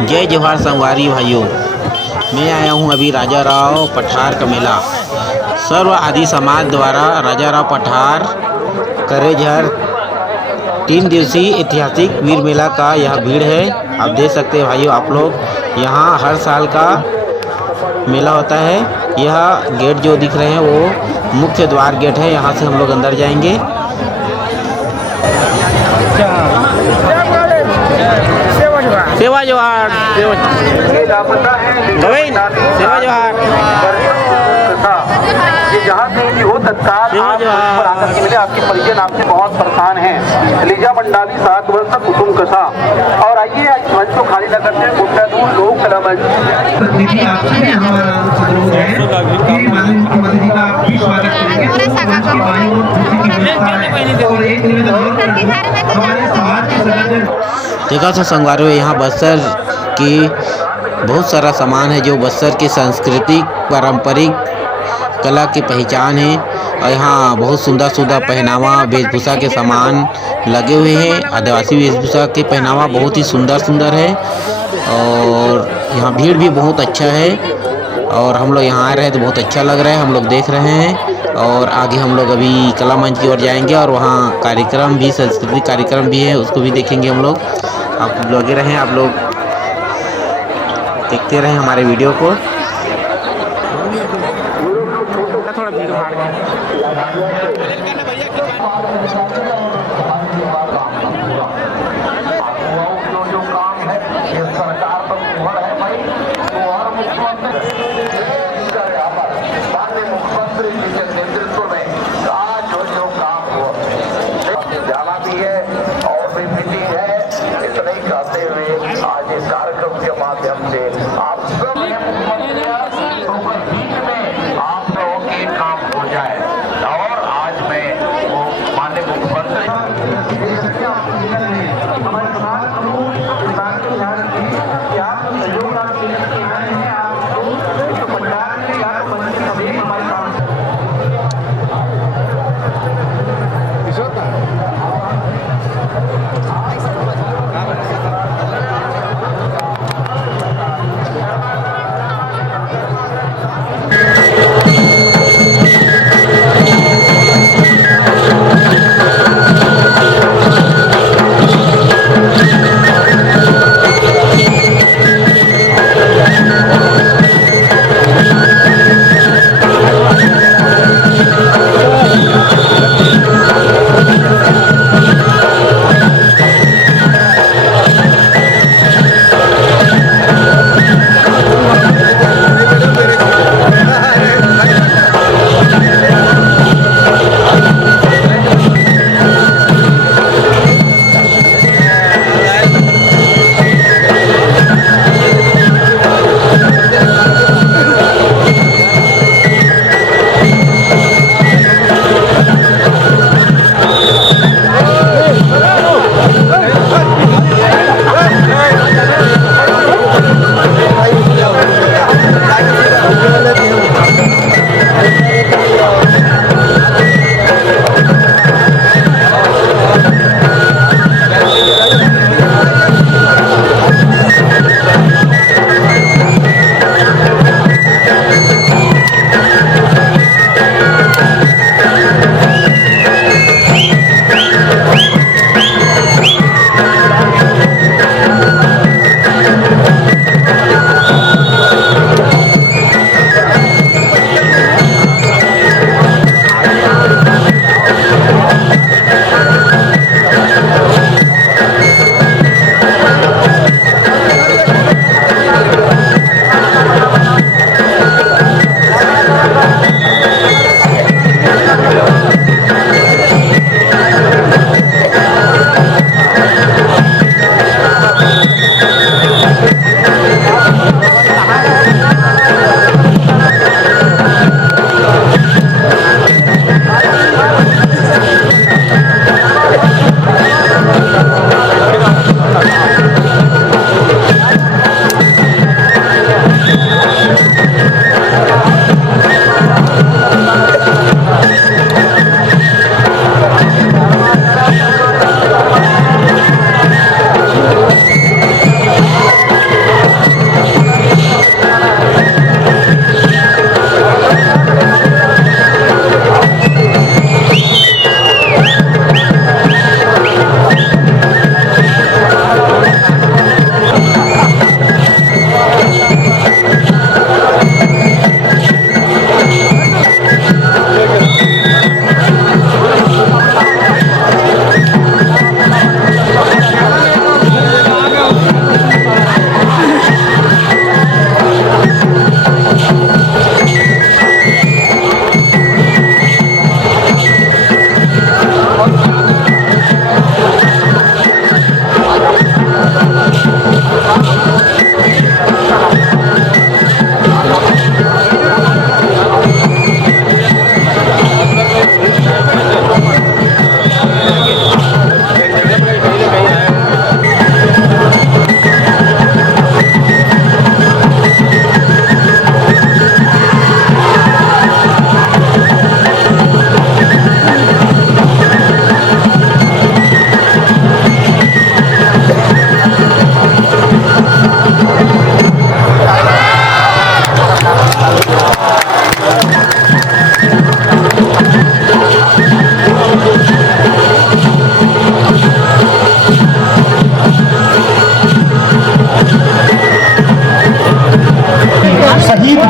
जय जवाहर संगवारी भाइयों, मैं आया हूँ अभी राजा राव पठार का मेला। सर्व आदि समाज द्वारा राजा राव पठार करेझर 3 दिवसीय ऐतिहासिक वीर मेला का यह भीड़ है। आप देख सकते हैं भाइयों, आप लोग यहाँ हर साल का मेला होता है। यह गेट जो दिख रहे हैं वो मुख्य द्वार गेट है, यहाँ से हम लोग अंदर जाएंगे। सेवा जोहार सेवा जोहार जहाँ से भी हो तत्काल आप पर आकर के मिले। आपके परिजन आपसे बहुत परेशान हैं। लीजा मंडावी 7 वर्ष तक कुसुम कसा। और आइए आज मंच को खाली न करते हैं। गुड्डा दूर लोक कला मंच प्रतिनिधि आपसे हमारा अनुरोध है कि माननीय मुख्यमंत्री जी का आप भी स्वागत करेंगे। और एक निवेदन और हमारे समाज के सदस्य देखा था संगवारी में यहाँ बस्तर की बहुत सारा सामान है जो बस्तर की सांस्कृतिक पारंपरिक कला की पहचान है। और यहाँ बहुत सुंदर सुंदर पहनावा वेशभूषा के सामान लगे हुए हैं। आदिवासी वेशभूषा के पहनावा बहुत ही सुंदर सुंदर है और यहाँ भीड़ भी बहुत अच्छा है। और हम लोग यहाँ आ रहे हैं तो बहुत अच्छा लग रहा है, हम लोग देख रहे हैं। और आगे हम लोग अभी कला मंच की ओर जाएंगे और वहाँ कार्यक्रम भी, सांस्कृतिक कार्यक्रम भी है, उसको भी देखेंगे हम लोग। आप लगे रहें, आप लोग देखते रहें हमारे वीडियो को। थोड़ा भीड़ भाड़ जो काम है ये सरकार पर निर्भर है भाई। तो और मुख्यमंत्री जी के नेतृत्व में आज जो काम हुआ जाना भी है और भी मीटिंग है। इतना ही कहते हुए आज इस कार्यक्रम के माध्यम से आप सब आप लोगों के काम हो जाए। और आज मैं वो माननीय मुख्यमंत्री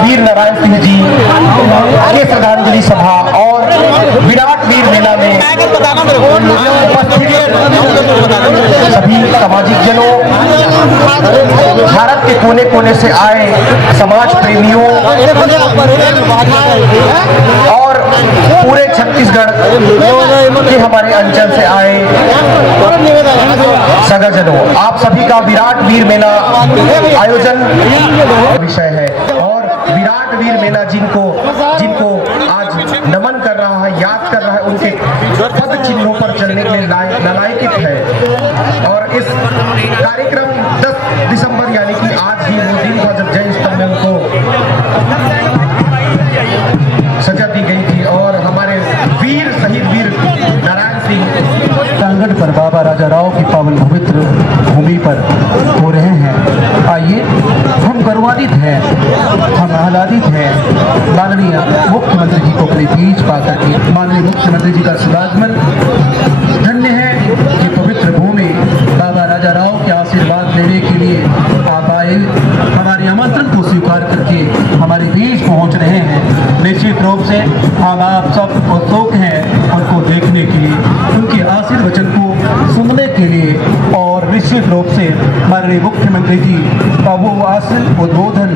वीर नारायण सिंह जी के श्रद्धांजलि सभा और विराट वीर मेला में उपस्थित सभी सामाजिक जनों, भारत के कोने कोने से आए समाज प्रेमियों और पूरे छत्तीसगढ़ के हमारे अंचल से आए सगाजनों, आप सभी का विराट वीर मेला आयोजन विषय है। और विराट वीर मेला जिनको आज नमन कर रहा है, याद कर रहा है, उनके पद चिन्हों पर चलने के लिए नालायकित है। और इस कार्यक्रम 10 दिसंबर यानी कि आज ही वो दिन था जब जय स्तंभ में उनको सजा दी गई थी और हमारे वीर शहीद वीर नारायण सिंह प्रांगण पर बाबा राजा राव की पावन पवित्र भूमि पर हो रहे हैं। आइए, हम गर्वान्वित हैं, हम आह्लादित हैं माननीय मुख्यमंत्री जी को अपने बीच पाकर के। माननीय मुख्यमंत्री जी का शुभागमन धन्य है कि पवित्र भूमि बाबा राजा राव के आशीर्वाद लेने के लिए आप आए, हमारे आमंत्रण को स्वीकार करके हमारे बीच पहुंच रहे हैं। निश्चित रूप से हम आप सब उत्सुक हैं उनको देखने के लिए, उनके आशीर्वचन को सुनने के लिए, और निश्चित रूप से हमारे मुख्यमंत्री जी का वो आशीर्वाद उद्बोधन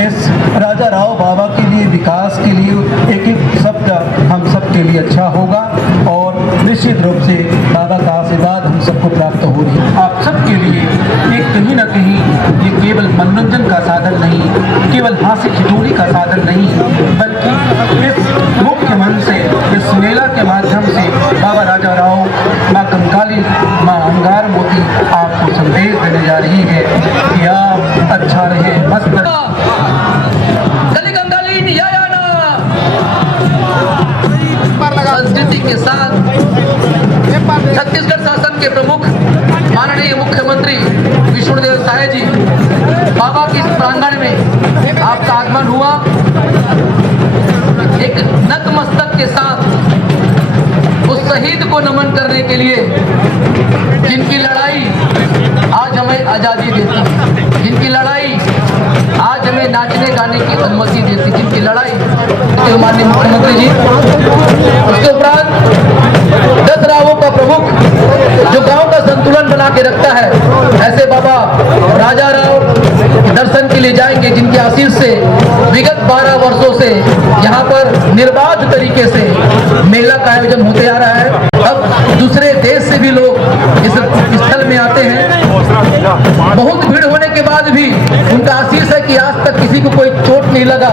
इस राजा राव बाबा के लिए, विकास के लिए एक एक शब्द हम सब के लिए अच्छा होगा और निश्चित रूप से बाबा का आशीर्वाद हम सबको प्राप्त हो रही है। आप सबके लिए एक कहीं ना कहीं ये केवल मनोरंजन का साधन नहीं, केवल हास्य खिचौड़ी का साधन नहीं, बल्कि इस मुख्य मन से, इस मेला के माध्यम से बाबा राजा राव, माँ कंकाली, माँ अंगार मोती आपको संदेश देने जा रही है कि आप अच्छा रहे, मस्त संस्कृति के साथ छत्तीसगढ़ शासन के प्रमुख माननीय मुख्यमंत्री विष्णुदेव साय जी बाबा की प्रांगण में आपका आगमन हुआ। एक नतमस्तक के साथ उस शहीद को नमन करने के लिए जिनकी लड़ाई आज हमें आज़ादी देती, जिनकी लड़ाई आज हमें नाचने गाने की अनुमति देती, जिनकी लड़ाई माननीय मुख्यमंत्री जी। उसके उपरांत 10 रावों का प्रमुख जो गांव का संतुलन बना के रखता है, ऐसे बाबा राजा राव दर्शन के लिए जाएंगे जिनके आशीष से विगत 12 वर्षों से यहाँ पर निर्बाध तरीके से मेला का आयोजन होते आ रहा है। अब दूसरे देश से भी लोग इस स्थल में आते हैं। बहुत भीड़ होने के बाद भी उनका आशीष है कि आज तक किसी को कोई चोट नहीं लगा।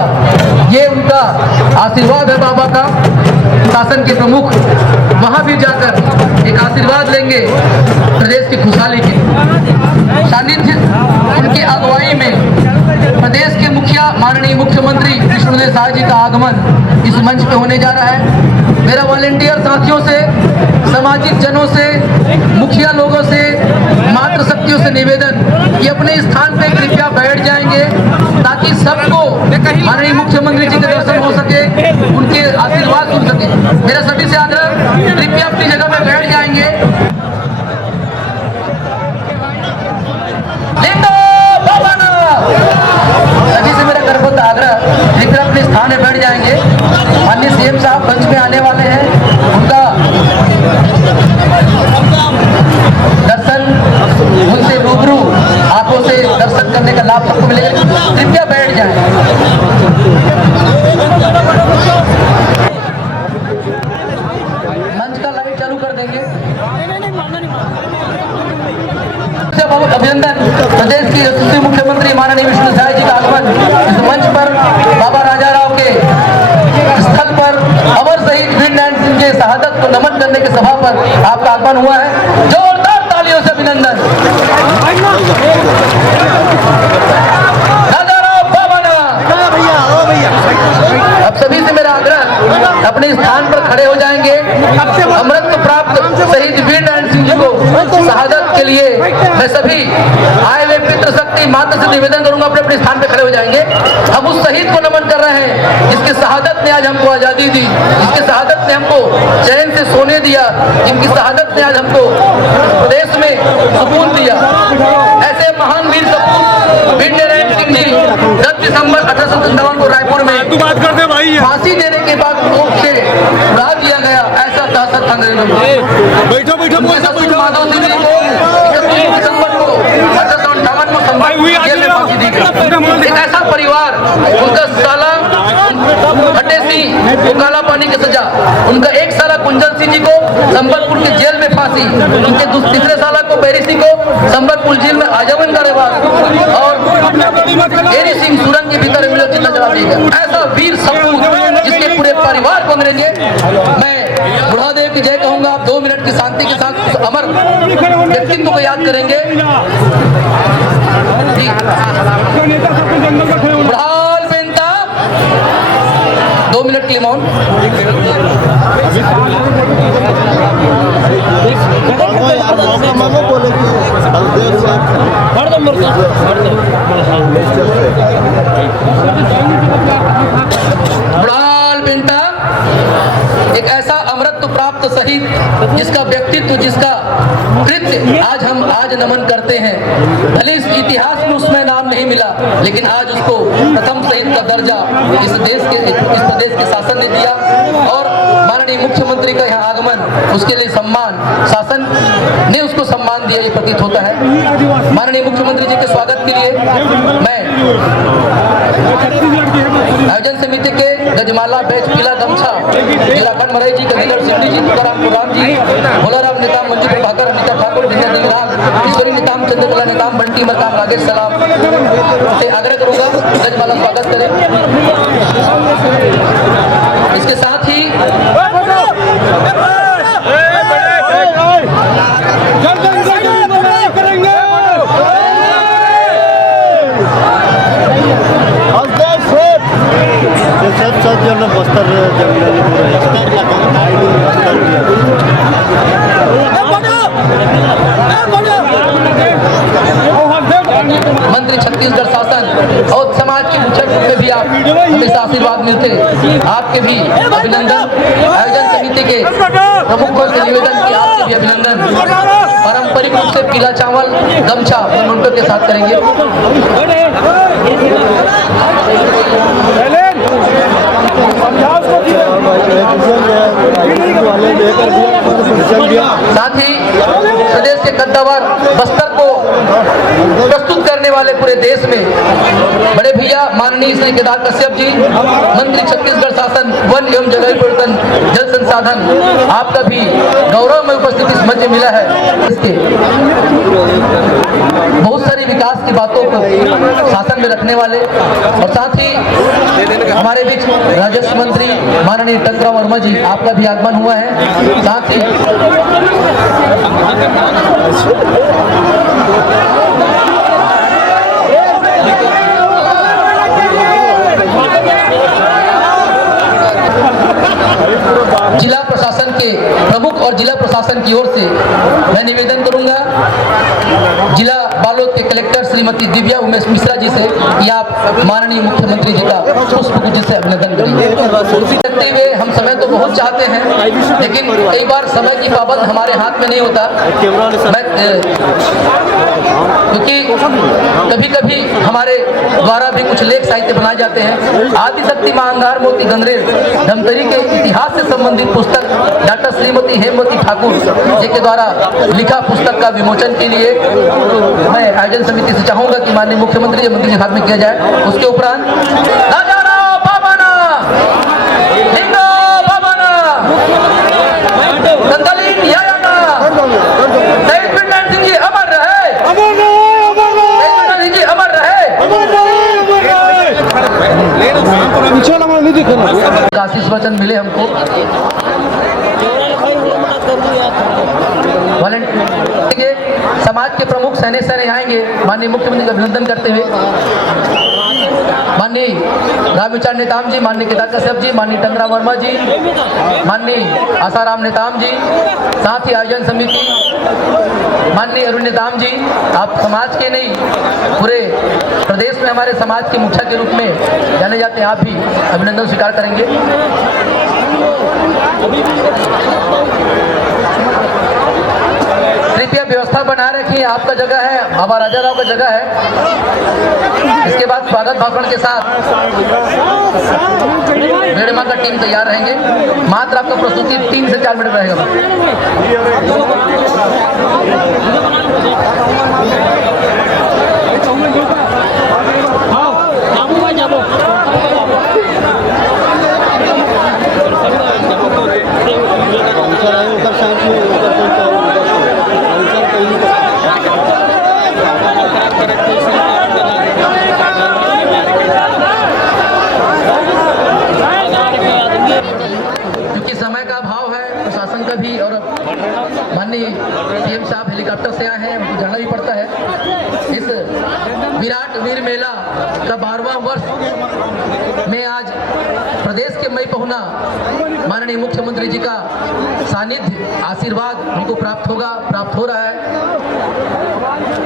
ये उनका आशीर्वाद है बाबा का। शासन के प्रमुख वहां भी जाकर एक आशीर्वाद लेंगे प्रदेश की खुशहाली के सानिध्य। उनकी अगुवाई में प्रदेश के मुखिया माननीय मुख्यमंत्री विष्णुदेव साय जी का आगमन इस मंच पे होने जा रहा है। मेरा वॉलेंटियर साथियों से, सामाजिक जनों से, मुखिया लोगों से, मातृशक्तियों से निवेदन कि अपने स्थान पे कृपया बैठ जाएंगे ताकि सबको माननीय मुख्यमंत्री जी के दर्शन हो सके, उनके आशीर्वाद सुन सके। मेरा सभी से आग्रह, कृपया अपनी जगह पे बैठ जाएंगे। सभी से मेरा करबद्ध आग्रह, कृपया अपने स्थान में बैठ जाएंगे। माननीय सीएम साहब मंच में आने वाले हैं, उनका दर्शन, उनसे रूबरू आंखों से दर्शन करने का लाभ सबको मिलेगा। कृपया बैठ जाएं। मंच का लाइट चालू कर देंगे। अभिनंदन। प्रदेश की यशस्वी मुख्यमंत्री माननीय विष्णु साय जी का आगमन इस मंच पर बाबा राजा राव के स्थल पर अमर शहीद वीर नारायण सिंह के शहादत को नमन करने के सभा पर आपका आगमन हुआ है। जोरदार तालियों से अभिनंदन। राजा राव बाबा ना। अब सभी से मेरा आग्रह, अपने स्थान पर खड़े हो जाएंगे। अमृत प्राप्त शहीद वीर नारायण सिंह जी को शहादत के लिए मैं सभी आए हुए पितृशक्ति मात्र से निवेदन करूंगा, अपने अपने स्थान पे खड़े हो जाएंगे। हम उस शहीद को नमन कर रहे हैं जिसकी शहादत ने आज हमको आजादी दी, जिसकी शहादत ने हमको चैन से सोने दिया, जिनकी शहादत ने आज हमको देश में सुकून दिया। ऐसे महान वीर सपूत वीर नारायण सिंह जी दिसंबर 1857 को रायपुर में फांसी देने के बाद कोर्ट से उड़ा दिया गया, ऐसा शासक अंग्रेजों ने। माधव सिंह जी को 31 दिसंबर को 1858 को संभाल जेल में फांसी दी गई। एक ऐसा परिवार, उनका साला फटे सिंह को काला पानी की सजा, उनका एक साला कुंजन सिंह जी को संबलपुर के जेल में फांसी, उनके तीसरे साला को बैरी सिंह को संबलपुर जेल में आजीवन कारावास और एरी सिंह सुरंग के भीतर मिलो चिन्ह जला दिया गया। ऐसा वीर सपूत जिसके पूरे परिवार को अंग्रेजे। मैं बुढ़ादेव की जय कहूंगा। आप 2 मिनट की शांति के साथ उस अमर व्यक्तित्व को याद करेंगे। बुढ़ाल बेनता 2 मिनट के लिए मौन। बुढ़ाल बेनता एक ऐसा अमरत्व प्राप्त शहीद जिसका व्यक्तित्व, जिसका कृत्य आज नमन करते हैं। भले इस इतिहास में उसमें नाम नहीं मिला, लेकिन आज उसको प्रथम शहीद का दर्जा इस प्रदेश के शासन ने दिया और माननीय मुख्यमंत्री का यहाँ आगमन, उसके लिए सम्मान, शासन ने उसको सम्मान दिया, ये प्रतीत होता है। माननीय मुख्यमंत्री जी के स्वागत के लिए मैं आयोजन समिति के गजमाला, बैच, पीला गमछा, जिला खंड मरई जी, कन्वीनर सिंधी जी, तुकाराम गुराम जी, भोलाराम नेताम, मंजू प्रभाकर, अनिता ठाकुर, विजय दिगराज, ईश्वरी नेताम, चंद्रकला नेताम, बंटी मरकाम, राजेश सलाम से आग्रह करूंगा गजमाला स्वागत करें। इसके साथ ही मंत्री छत्तीसगढ़ शासन और समाज के मुख्य रूप में भी आप हमेशा आशीर्वाद मिलते, आपके भी अभिनंदन। आयोजन समिति के प्रमुखों से निवेदन कि आपके भी अभिनंदन। पारंपरिक रूप से पीला चावल गमछा मुंडों के साथ करेंगे। साथ ही प्रदेश के कद्दावर बस्तर को प्रस्तुत करने वाले पूरे देश में बड़े भैया माननीय श्री केदार कश्यप जी, मंत्री छत्तीसगढ़ शासन, वन एवं जलवायु परिवर्तन, जल संसाधन, आपका भी गौरव में उपस्थिति इस मंच में मिला है। इसके बहुत सारी विकास की बातों को शासन में रखने वाले और साथ ही हमारे बीच राजस्व मंत्री माननीय टंकरा वर्मा जी, आपका भी आगमन हुआ है। साथ ही जिला प्रशासन के प्रमुख और जिला प्रशासन की ओर से मैं निवेदन करूंगा जिला बालोद के कलेक्टर श्रीमती दिव्या उमेश मिश्रा जी से कि आप माननीय मुख्यमंत्री जी का पुष्पगुच्छ से अभिनंदन करेंगे। देखते हुए हम समय तो बहुत चाहते हैं, लेकिन कई बार समय की पाबंद हमारे हाथ में नहीं होता। क्योंकि कभी कभी हमारे द्वारा भी कुछ लेख साहित्य बनाए जाते हैं। आदिशक्ति मां अंगार मोती गंगरेल धमतरी के इतिहास से संबंधित पुस्तक डॉक्टर श्रीमती हेमवती ठाकुर जी के द्वारा लिखा पुस्तक का विमोचन के लिए मैं आयोजन समिति से चाहूंगा कि माननीय मुख्यमंत्री जी मंत्री के हाथ में किया जाए। उसके उपरांत आशीष वचन मिले हमको। समाज के प्रमुख सैनिक सैनिक आएंगे माननीय मुख्यमंत्री का अभिनंदन करते हुए। माननीय रामविचार नेताम जी, माननीय केदार कश्यप जी, माननीय टंकरा वर्मा जी, माननीय आसाराम नेताम जी, साथ ही आयोजन समिति माननीय अरुण नेताम जी, आप समाज के नहीं पूरे प्रदेश में हमारे समाज के मुखिया के रूप में जाने जाते हैं। आप भी अभिनंदन स्वीकार करेंगे। कृपया व्यवस्था बना रखिए, आपका जगह है, बाबा राजा राव का जगह है। इसके बाद स्वागत भाषण के साथ रेडमा का टीम तैयार रहेंगे। मात्र आपका प्रस्तुति 3 से 4 मिनट रहेगा। क्योंकि समय का अभाव है, प्रशासन का भी, और माननीय सीएम साहब हेलीकॉप्टर से आए हैं, उनको जाना भी पड़ता है। इस विराट वीर मेला का 12वां वर्ष में आज प्रदेश के मई पहुना माननीय मुख्यमंत्री जी का सानिध्य, आशीर्वाद उनको प्राप्त हो रहा है।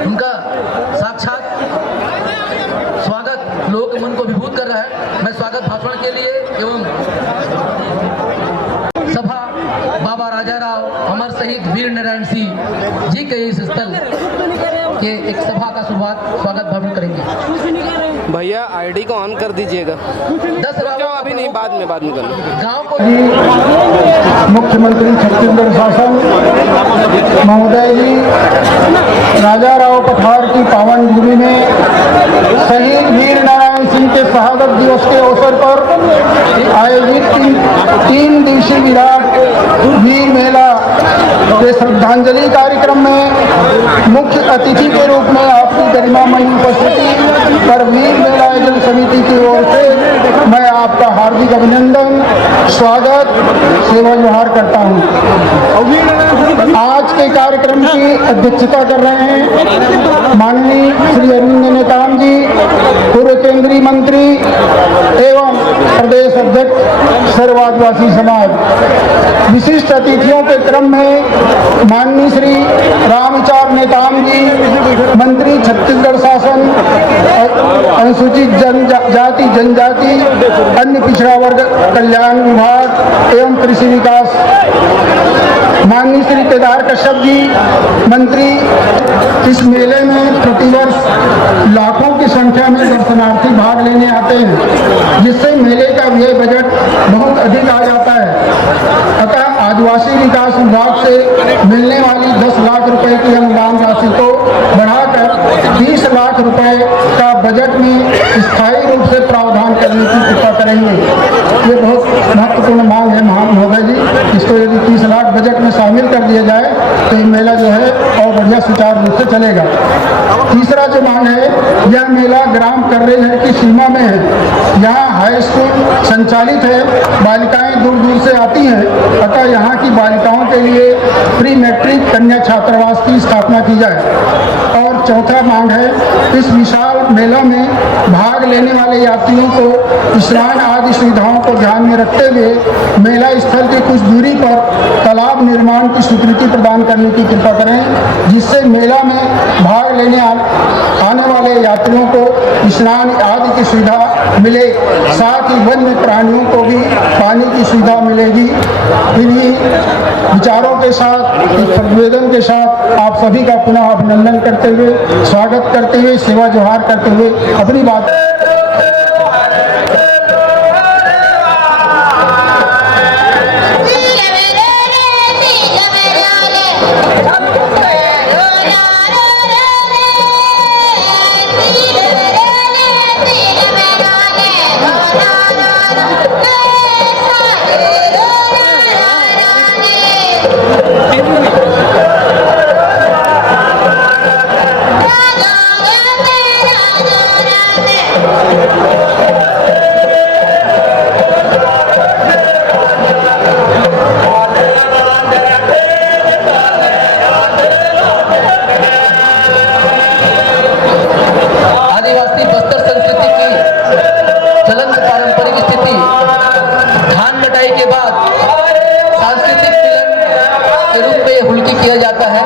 उनका साक्षात स्वागत लोगों के मन को विभूत कर रहा है। मैं स्वागत भाषण के लिए एवं सभा बाबा राजाराव अमर शहीद वीर नारायण सिंह जी के इस स्थल के एक सभा का शुरुआत स्वागत भाषण करेंगे। भैया आईडी को ऑन कर दीजिएगा। 10 अभी नहीं, बाद में करना। गाँव को मुख्यमंत्री छत्तीसगढ़ शासन महोदय जी राजाराव पठार की पावन भूमि में शहीद वीर नारायण सिंह के शहादत दिवस के अवसर पर आयोजित 3 दिवसीय विराट वीर मेला के श्रद्धांजलि कार्यक्रम में मुख्य अतिथि के रूप में आपकी गरिमामयी उपस्थिति पर वीर मेला आयोजन समिति की ओर से मैं आपका हार्दिक अभिनंदन, स्वागत, सेवा जोहार करता हूं। आज के कार्यक्रम की अध्यक्षता कर रहे हैं माननीय श्री अरविंद नेताम जी, पूर्व केंद्रीय मंत्री एवं प्रदेश अध्यक्ष सर्व आदिवासी समाज। विशिष्ट अतिथियों के क्रम में माननीय श्री रामविचार नेताम जी, मंत्री छत्तीसगढ़ शासन, अनुसूचित जाति जनजाति अन्य पिछड़ा वर्ग कल्याण विभाग एवं कृषि विकास। माननीय श्री केदार कश्यप जी, मंत्री। इस मेले में प्रतिवर्ष लाखों की संख्या में दर्शनार्थी भाग लेने आते हैं, जिससे मेले का व्यय बजट बहुत अधिक आ जाता है। अतः आदिवासी विकास विभाग से मिलने वाली 10 लाख रुपए की अनुदान राशि को बढ़ाकर 20 लाख रुपए का बजट में स्थायी रूप से प्रावधान करने की कृपा करेंगे। ये बहुत महत्वपूर्ण मांग है महोदय जी। इसको यदि 30 लाख बजट में शामिल कर दिया जाए तो ये मेला जो है और बढ़िया सुचारू रूप से चलेगा। तीसरा जो मांग है, यह मेला ग्राम कर्रेझर की सीमा में है। यहाँ हाई स्कूल संचालित है, बालिकाएं दूर दूर से आती हैं, अतः यहाँ की बालिकाओं के लिए प्री मैट्रिक कन्या छात्रावास की स्थापना की जाए। और चौथा मांग है, इस विशाल मेला में भाग लेने वाले यात्रियों को स्नान आदि सुविधाओं को ध्यान में रखते हुए मेला स्थल की कुछ दूरी पर तालाब निर्माण की स्वीकृति प्रदान करने की कृपा करें, जिससे मेला में भाग लेने आने वाले यात्रियों को स्नान आदि की सुविधा मिले, साथ ही वन्य प्राणियों को भी पानी की सुविधा मिलेगी। इन्हीं विचारों के साथ, इस संवेदन के साथ आप सभी का पुनः अभिनंदन करते हुए, स्वागत करते हुए, सेवा जोहार करते हुए अपनी बात किया जाता है।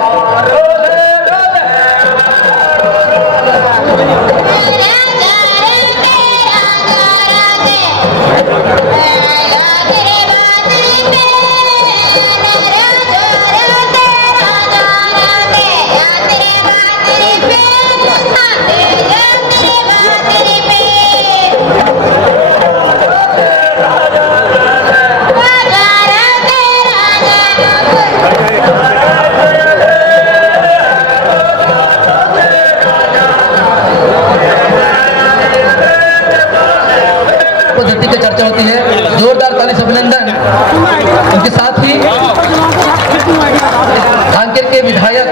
के विधायक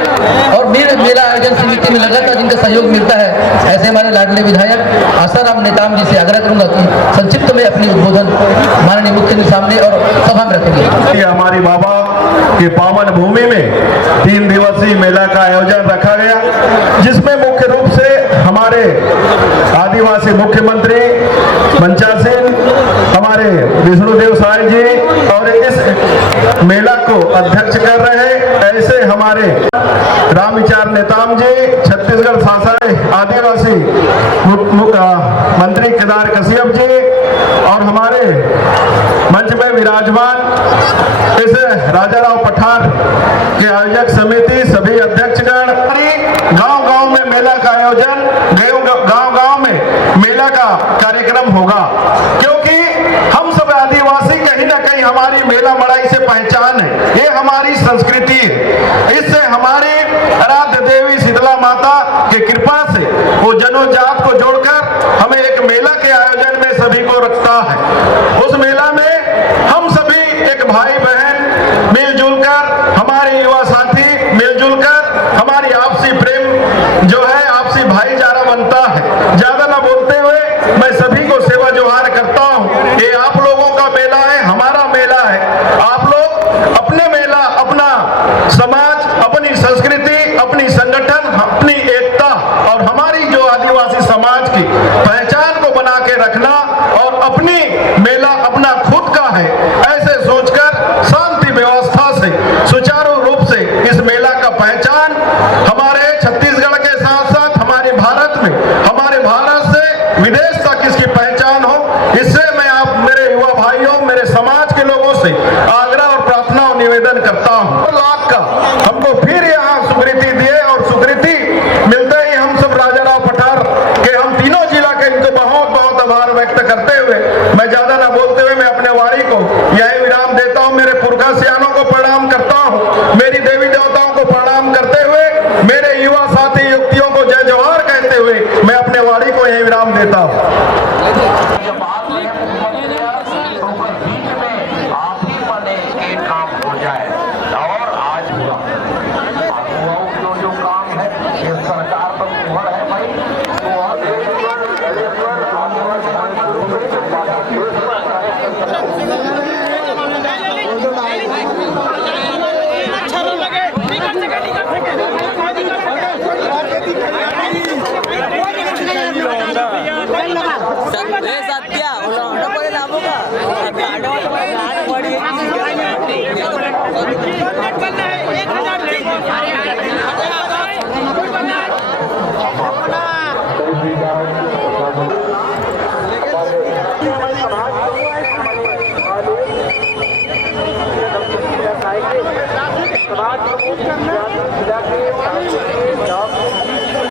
और मेला आयोजन समिति में लगातार जिनका सहयोग मिलता है, ऐसे हमारे लाडले विधायक आसाराम नेताम जी से आग्रह करूंगा कि संक्षिप्त में अपनी उद्बोधन माननीय मुख्य के सामने और सभा में रखेंगे। हमारी बाबा की पावन भूमि में 3 दिवसीय मेला का आयोजन रखा गया, जिसमें मुख्य रूप से हमारे आदिवासी मुख्यमंत्री मंचासेन, हमारे विष्णुदेव साय जी और इस मेला को अध्यक्ष कर रहे ऐसे हमारे रामविचार नेताम जी, छत्तीसगढ़ शासन आदिवासी मंत्री केदार कश्यप जी और हमारे मंच में विराजमान इस राजाराव पठार के आयोजक समिति सभी अध्यक्षगण, गांव-गांव में मेला का आयोजन, गांव-गांव में मेला का कार्यक्रम होगा, क्योंकि हम सब आदिवासी कहीं ना कहीं हमारी मेला मड़ाई से पहचान है, ये हमारी संस्कृति है। इससे हमारी आराध्य देवी शीतला माता की कृपा से वो जनोजात को जोड़कर हमें एक मेला के आयोजन में सभी को रखता है। उस मेला में हम सभी एक भाई बहन मिलजुल कर, हमारे युवा साथी मिलजुल कर हमारी आपसी प्रेम जो है, आपसी भाईचारा बनता है। ज्यादा ना बोलते हुए मैं सभी को सेवा जोहार करता हूँ। ये आप लोगों का मेला है, हमारा मेला है। आप लोग अपने मेला, अपना समाज, अपनी संस्कृति, अपनी संगठन, अपनी एकता और हमारी जो आदिवासी समाज की पहचान को बना के रखना और अपनी मेला अपना खुद का है ऐसे सोचकर शांति व्यवस्था से सुचारू रूप से इस मेला का पहचान हमारे छत्तीसगढ़ के साथ साथ हमारे भारत में, हमारे भारत से विदेश तक इसकी पहचान हो, इससे मैं आप मेरे युवा भाइयों, मेरे समाज के लोगों से आग्रह और प्रार्थना और निवेदन करता हूँ। लाख का हमको फिर यहाँ स्वीकृति दिए और स्वीकृति मिलते ही हम सब राजाराव पठार के हम तीनों जिला के इनको बहुत बहुत आभार व्यक्त करते हुए मैं ज्यादा ना बोलते हुए मैं अपने वाणी को यही विराम देता हूँ। मेरे पुरखा सियानों को प्रणाम करता हूँ, मेरी देवी देवताओं को प्रणाम करते हुए, मेरे युवा साथी युवतियों को जय जोहार कहते हुए मैं अपने वाणी को यही विराम देता हूँ। समाज